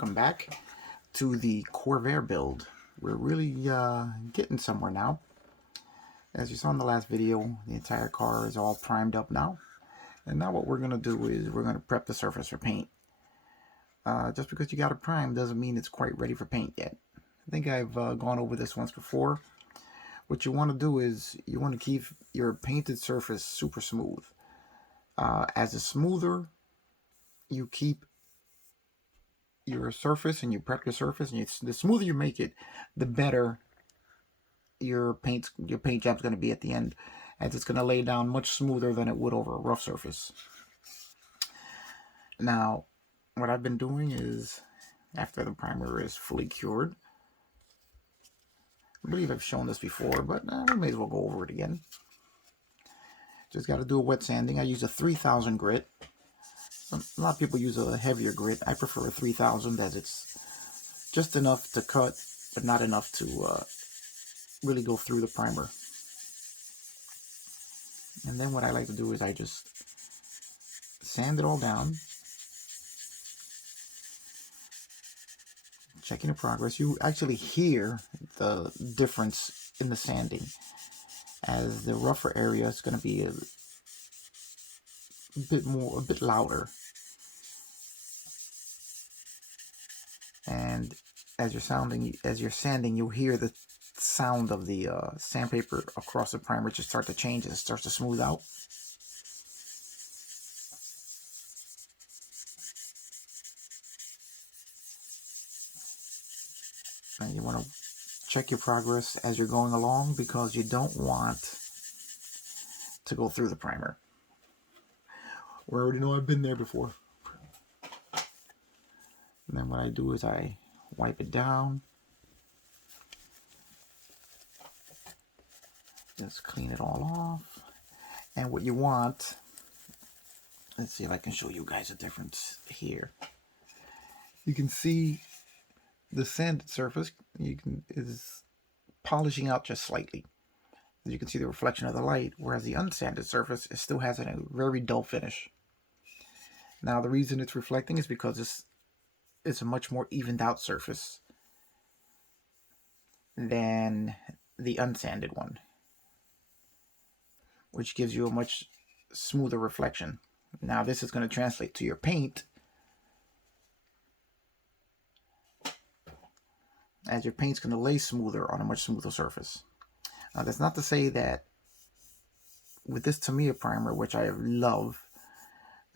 welcome back to the Corvair build. We're really getting somewhere now. As you saw in the last video, the entire car is all primed up now. And now what we're going to do is we're going to prep the surface for paint. Just because you got it primed doesn't mean it's quite ready for paint yet. I think I've gone over this once before. What you want to do is you want to keep your painted surface super smooth. As the smoother you keep your surface and you prep your surface, and the smoother you make it, the better your paint job is going to be at the end, as it's going to lay down much smoother than it would over a rough surface. Now, what I've been doing is, after the primer is fully cured, I believe I've shown this before, but we may as well go over it again. Just got to do a wet sanding. I use a 3000 grit. A lot of people use a heavier grit. I prefer a 3000 as it's just enough to cut, but not enough to really go through the primer. And then what I like to do is I just sand it all down. Checking the progress. You actually hear the difference in the sanding, as the rougher area is going to be a bit louder. And as you're sanding, you'll hear the sound of the sandpaper across the primer just start to change as it starts to smooth out. And you want to check your progress as you're going along, because you don't want to go through the primer. We already know I've been there before. And then what I do is I wipe it down. Just clean it all off. And what you want, let's see if I can show you guys a difference here. You can see the sanded surface is polishing out just slightly. As you can see the reflection of the light, whereas the unsanded surface, it still has a very dull finish. Now the reason it's reflecting is because it's a much more evened out surface than the unsanded one, which gives you a much smoother reflection. Now this is going to translate to your paint, as your paint's going to lay smoother on a much smoother surface. Now that's not to say that with this Tamiya primer, which I love,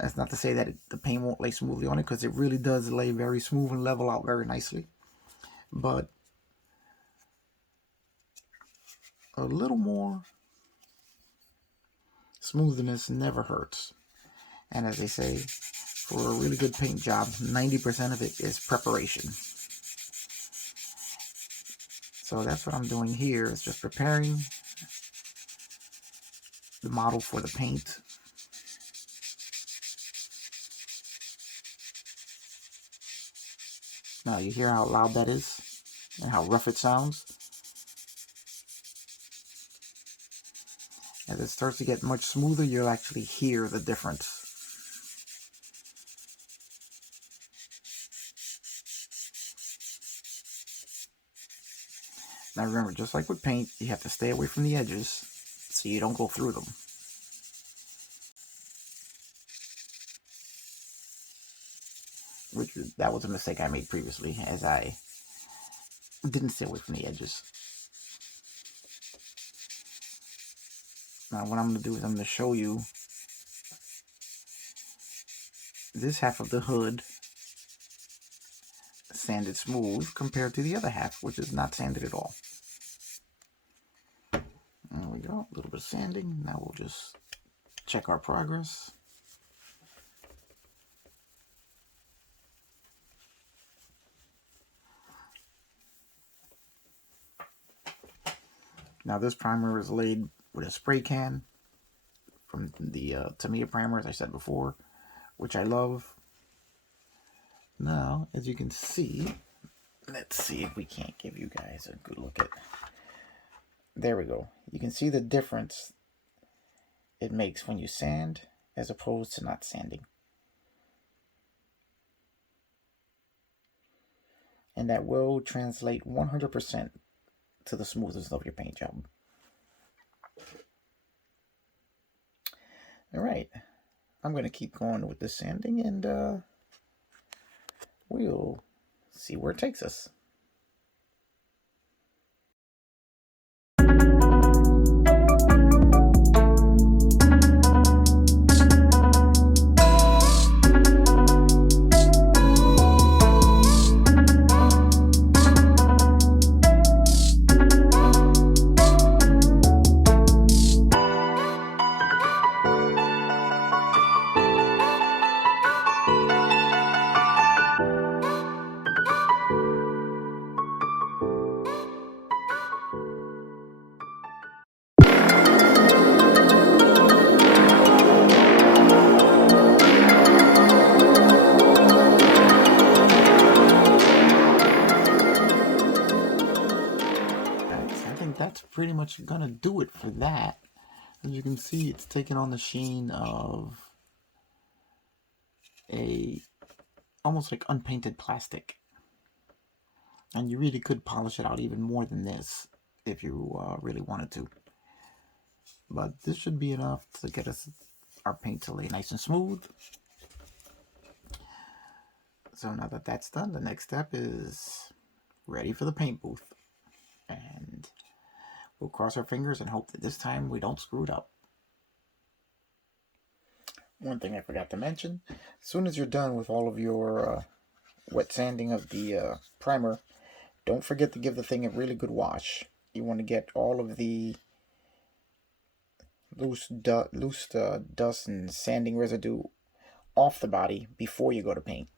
that's not to say that the paint won't lay smoothly on it, because it really does lay very smooth and level out very nicely. But a little more smoothness never hurts. And as they say, for a really good paint job, 90% of it is preparation. So that's what I'm doing here, is just preparing the model for the paint. Now you hear how loud that is and how rough it sounds. As it starts to get much smoother, you'll actually hear the difference. Now remember, just like with paint, you have to stay away from the edges so you don't go through them. That was a mistake I made previously, as I didn't stay away from the edges. Now what I'm going to do is I'm going to show you this half of the hood sanded smooth compared to the other half, which is not sanded at all. There we go, a little bit of sanding. Now we'll just check our progress. Now this primer is laid with a spray can from the Tamiya primer, as I said before, which I love. Now, as you can see, let's see if we can't give you guys a good look at. There we go. You can see the difference it makes when you sand as opposed to not sanding. and that will translate 100% to the smoothness of your paint job. All right, I'm going to keep going with this sanding, and we'll see where it takes us. That's pretty much gonna do it for that. As you can see, it's taken on the sheen of a almost like unpainted plastic, and you really could polish it out even more than this if you really wanted to, but this should be enough to get us our paint to lay nice and smooth. So now that that's done, the next step is ready for the paint booth, and we'll cross our fingers and hope that this time we don't screw it up. One thing I forgot to mention, as soon as you're done with all of your wet sanding of the primer, don't forget to give the thing a really good wash. You want to get all of the loose dust and sanding residue off the body before you go to paint.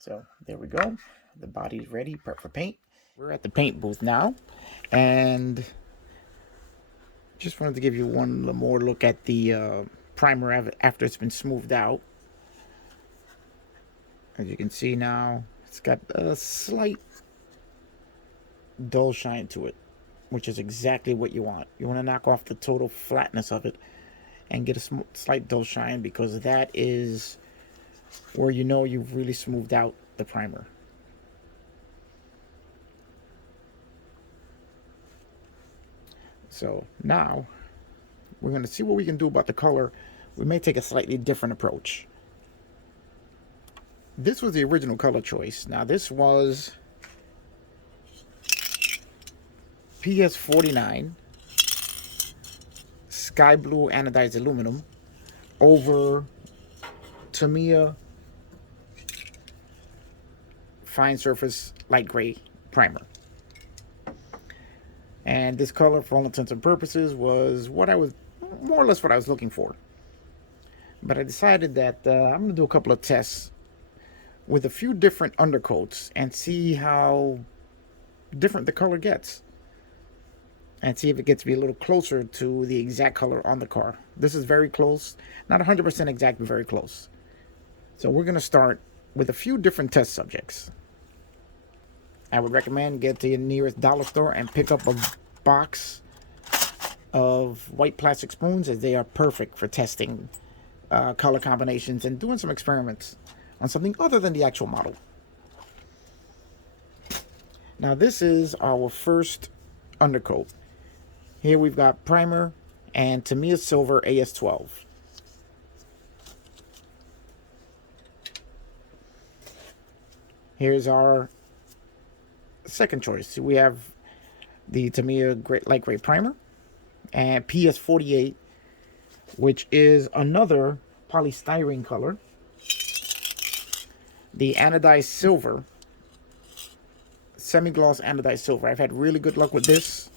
So there we go. The body's ready, prep for paint. We're at the paint booth now, and just wanted to give you one more look at the primer after it's been smoothed out. As you can see now, it's got a slight dull shine to it, which is exactly what you want. You want to knock off the total flatness of it and get a slight dull shine, because that is where you know you've really smoothed out the primer. So now we're going to see what we can do about the color. We may take a slightly different approach. This was the original color choice. Now this was PS49 sky blue anodized aluminum over Tamiya fine surface light gray primer. And this color, for all intents and purposes, was what I was, more or less what I was looking for. But I decided that I'm going to do a couple of tests with a few different undercoats and see how different the color gets, and see if it gets to be a little closer to the exact color on the car. This is very close, not 100% exact, but very close. So we're going to start with a few different test subjects. I would recommend get to your nearest dollar store and pick up a box of white plastic spoons, as they are perfect for testing color combinations and doing some experiments on something other than the actual model. Now this is our first undercoat. Here we've got primer and Tamiya Silver AS12. Here's our second choice. We have the Tamiya light gray primer and PS48, which is another polystyrene color. The anodized silver, semi-gloss anodized silver. I've had really good luck with this,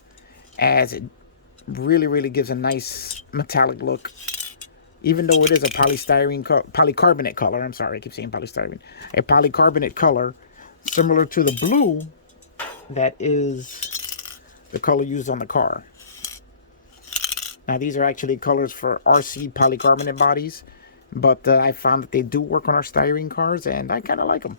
as it really gives a nice metallic look, even though it is a polycarbonate color. I'm sorry, I keep saying polystyrene. A polycarbonate color, similar to the blue that is the color used on the car. Now these are actually colors for RC polycarbonate bodies, but I found that they do work on our styrene cars, and I kind of like them.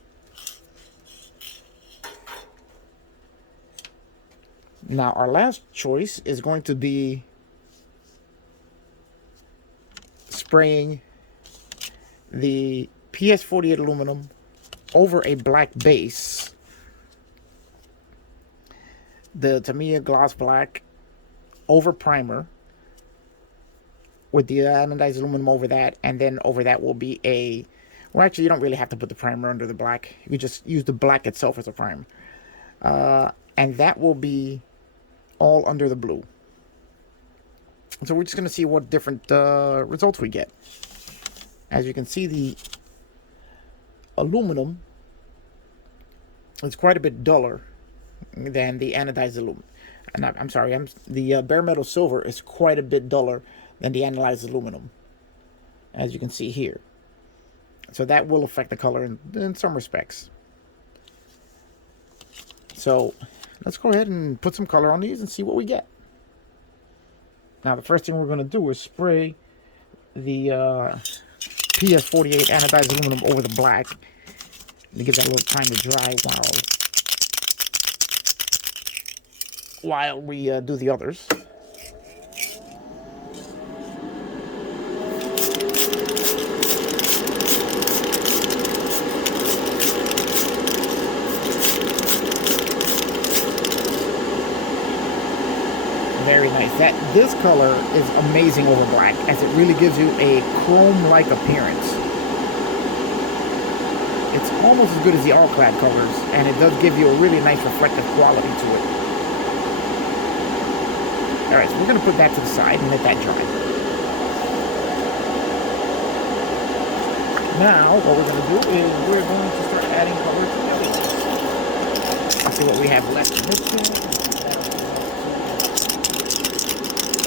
Now our last choice is going to be spraying the PS48 aluminum over a black base, the Tamiya gloss black over primer with the anodized aluminum over that, and then over that will be a, well, actually you don't really have to put the primer under the black, you just use the black itself as a primer, and that will be all under the blue. So we're just going to see what different results we get. As you can see, the aluminum is quite a bit duller than the anodized aluminum. I'm sorry, the bare metal silver is quite a bit duller than the anodized aluminum, as you can see here. So that will affect the color in some respects. So let's go ahead and put some color on these and see what we get. Now the first thing we're going to do is spray the PS48 anodized aluminum over the black to give that a little time to dry while we do the others. Very nice. This color is amazing over black, as it really gives you a chrome-like appearance. It's almost as good as the all-clad colors, and it does give you a really nice reflective quality to it. Alright, so we're going to put that to the side and let that dry. Now, what we're going to do is we're going to start adding color to the other ones. Let's see what we have left in this one.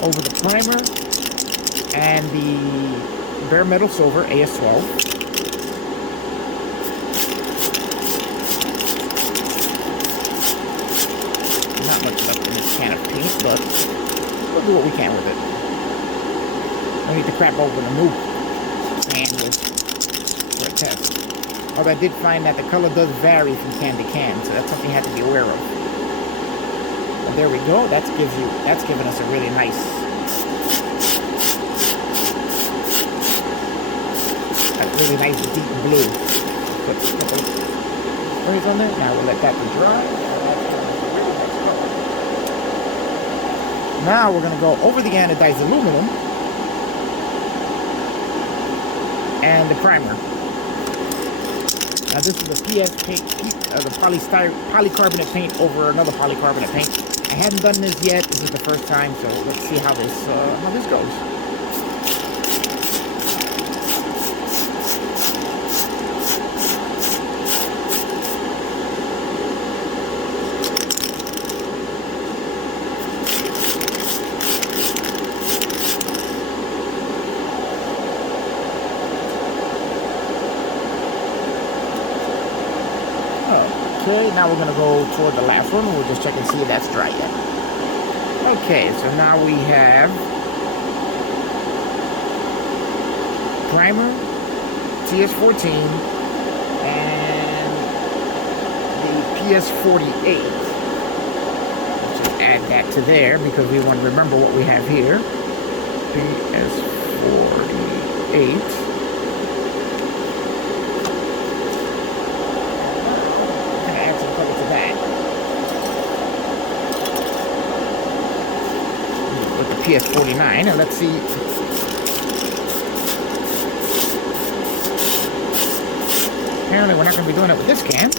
Over the primer and the bare metal silver AS12. Not much left in this can of paint, but we'll do what we can with it. I need to crap open a new can for a test. Although I did find that the color does vary from can to can, so that's something you have to be aware of. And there we go. That's giving us a really nice, deep blue. Put a couple sprays on there. Now we'll let that be dry. Now we're going to go over the anodized aluminum and the primer. Now this is the PS paint, the polycarbonate paint over another polycarbonate paint. I hadn't done this yet. This is the first time, so let's see how this goes. Okay, now we're going to go toward the last one. We'll just check and see if that's dry yet. Okay, so now we have primer, TS14, and the PS48. Let's just add that to there because we want to remember what we have here. PS48. PS49, and let's see. Apparently we're not going to be doing it with this can.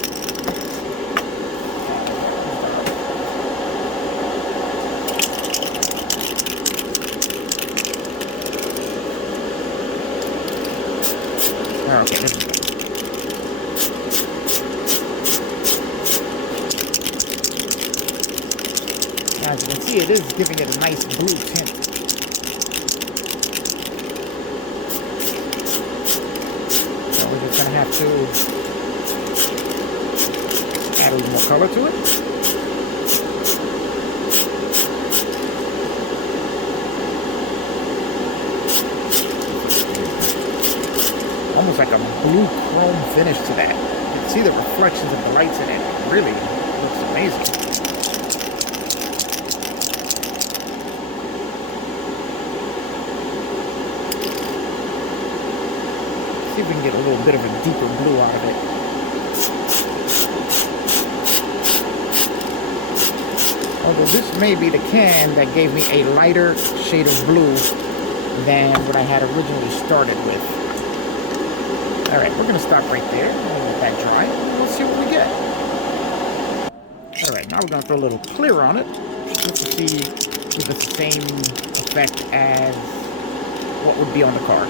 Okay, this is good. As you can see, it is giving it a nice blue tint. So we're just going to have to add a little more color to it. Almost like a blue chrome finish to that. You can see the reflections of the lights in it. It really looks amazing. see if we can get a little bit of a deeper blue out of it. Although this may be the can that gave me a lighter shade of blue than what I had originally started with. Alright, we're going to stop right there. We'll let that dry. And we'll see what we get. Alright, now we're going to throw a little clear on it. Just to see if it's the same effect as what would be on the car.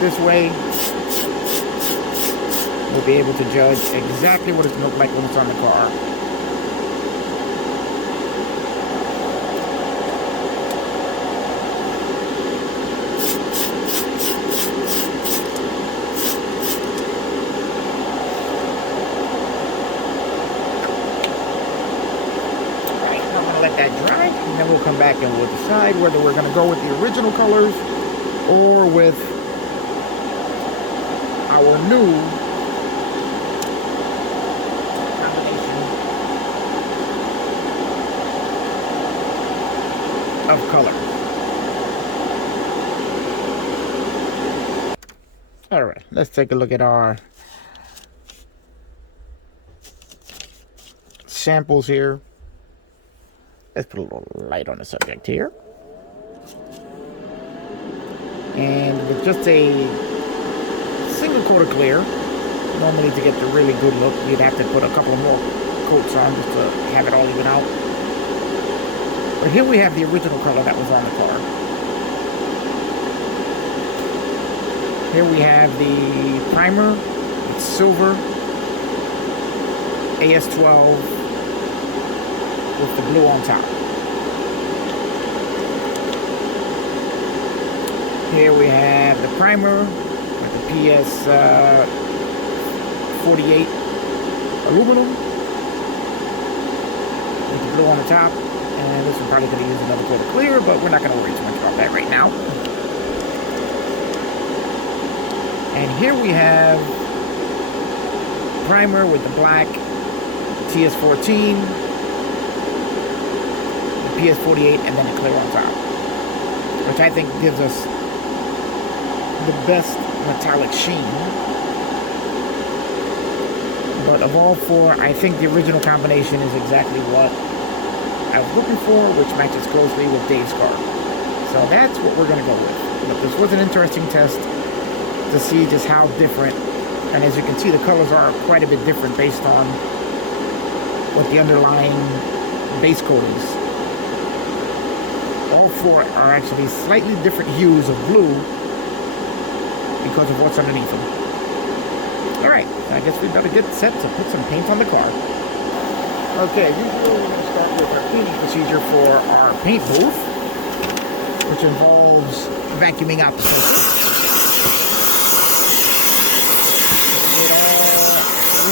This way, we'll be able to judge exactly what it's going to look like when it's on the car. Alright, now I'm going to let that dry, and then we'll come back and we'll decide whether we're going to go with the original colors or with our new combination of color. All right, let's take a look at our samples here. Let's put a little light on the subject here. And with just a single coat of clear, normally to get the really good look, you'd have to put a couple more coats on just to have it all even out. But here we have the original color that was on the car. Here we have the primer. It's silver, AS12 with the blue on top. Here we have the primer with the PS48 aluminum with the blue on the top. And this one probably going to use another coat of clear, but we're not going to worry too much about that right now. And here we have primer with the black TS14, the PS48, and then the clear on top, which I think gives us the best metallic sheen. But of all four, I think the original combination is exactly what I was looking for, which matches closely with Dave's car. So that's what we're going to go with. But this was an interesting test to see just how different, and as you can see, the colors are quite a bit different based on what the underlying base coat is. All four are actually slightly different hues of blue because of what's underneath them. Alright, so I guess we better get set to put some paint on the car. Okay, usually we're going to start with our cleaning procedure for our paint booth, which involves vacuuming out the filter. Get all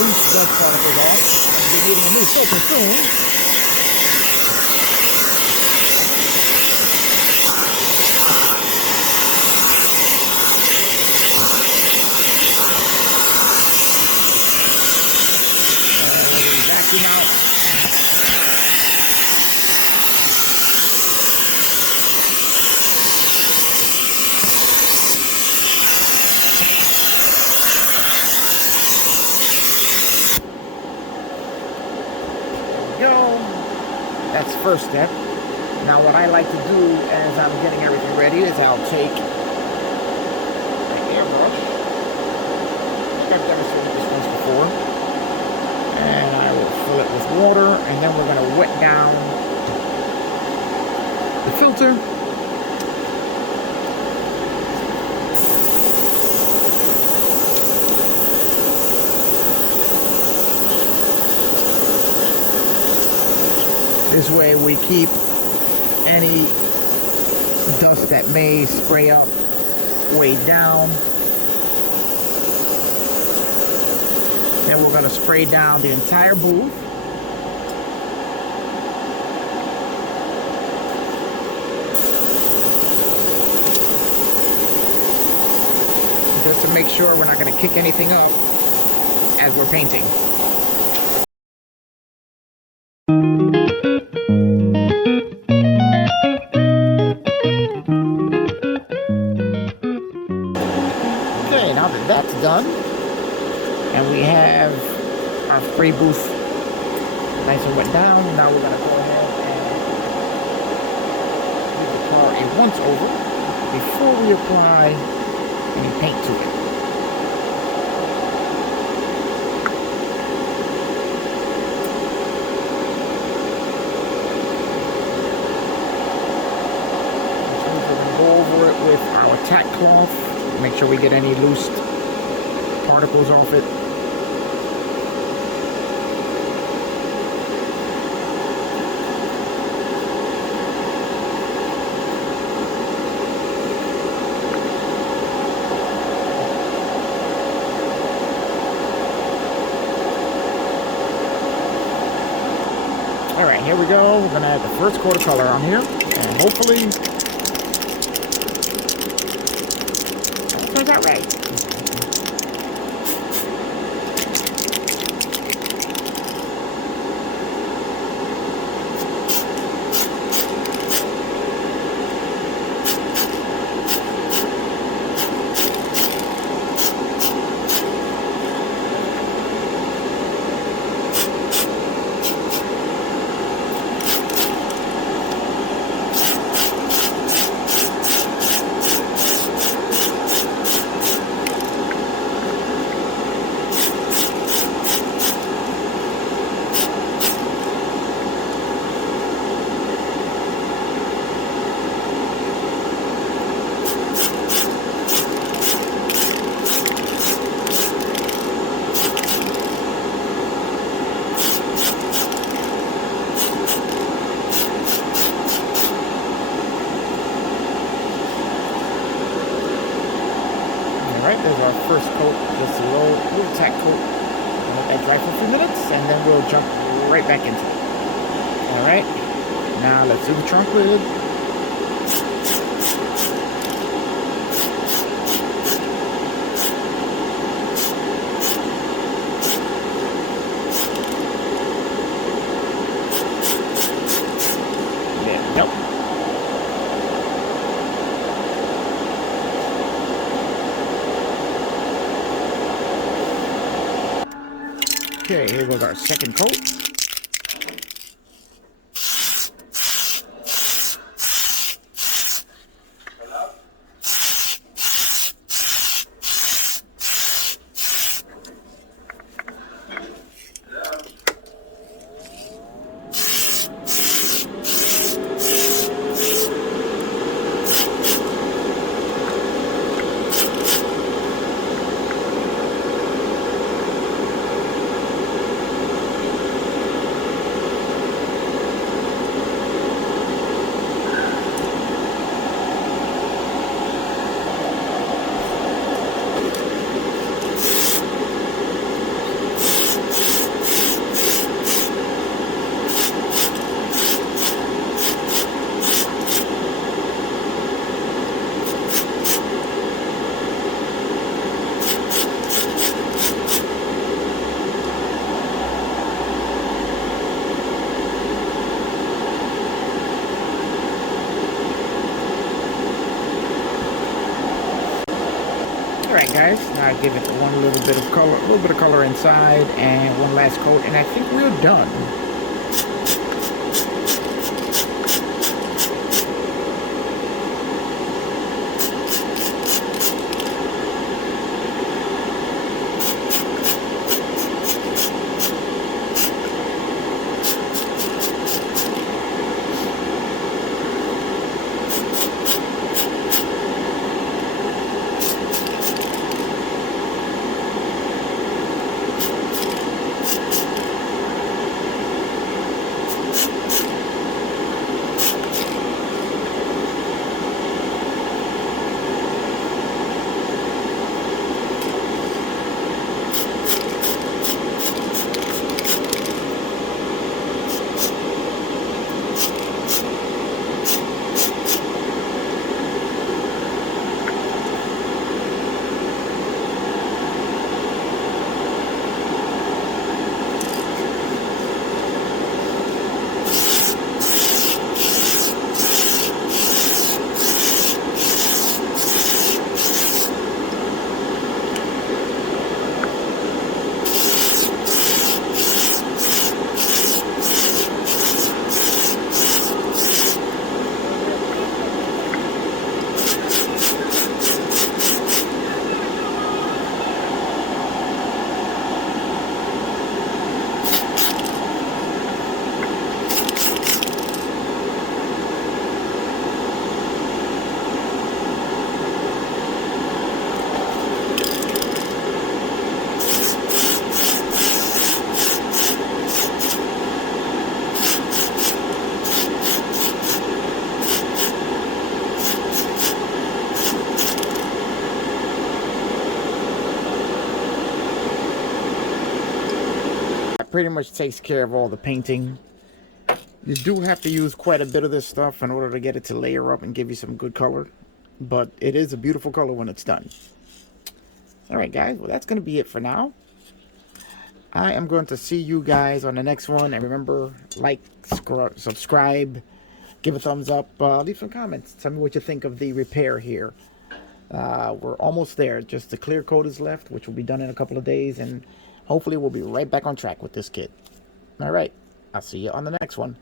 loose dust particles off. I'll be needing a new filter soon. Vacuum out. That's the first step. Now what I like to do as I'm getting everything ready is I'll take my airbrush. I think I've demonstrated this once before. And I will fill it with water, and then we're going to wet down the filter. This way we keep any dust that may spray up way down. Then we're going to spray down the entire booth. Just to make sure we're not going to kick anything up as we're painting. And we have our spray booth nice and wet down. Now we're going to go ahead and give the car a once over before we apply any paint to it. Go over it with our tack cloth, make sure we get any loose particles off it. Alright, here we go. We're going to add the first coat of color on here, and hopefully turns out right. Alright, there's our first coat, just a little tack coat. We'll let that dry for a few minutes, and then we'll jump right back into it. Alright, now let's do the trunk lid. There we go. Okay, here goes our second coat. Alright guys, now I give it one little bit of color, a little bit of color inside, and one last coat, and I think we're done. that pretty much takes care of all the painting. You do have to use quite a bit of this stuff in order to get it to layer up and give you some good color. But it is a beautiful color when it's done. Alright guys, well that's going to be it for now. I am going to see you guys on the next one. And remember, like, subscribe, give a thumbs up, leave some comments. Tell me what you think of the repair here. We're almost there. Just the clear coat is left, which will be done in a couple of days. And hopefully we'll be right back on track with this kit. Alright, I'll see you on the next one.